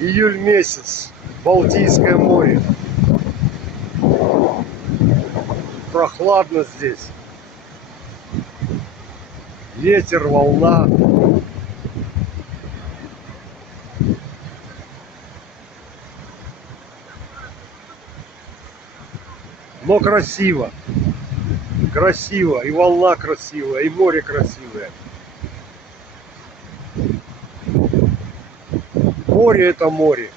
Июль месяц, Балтийское море. Прохладно здесь. Ветер, волна. Но красиво. Красиво. И волна красивая, и море красивое. Море — это море.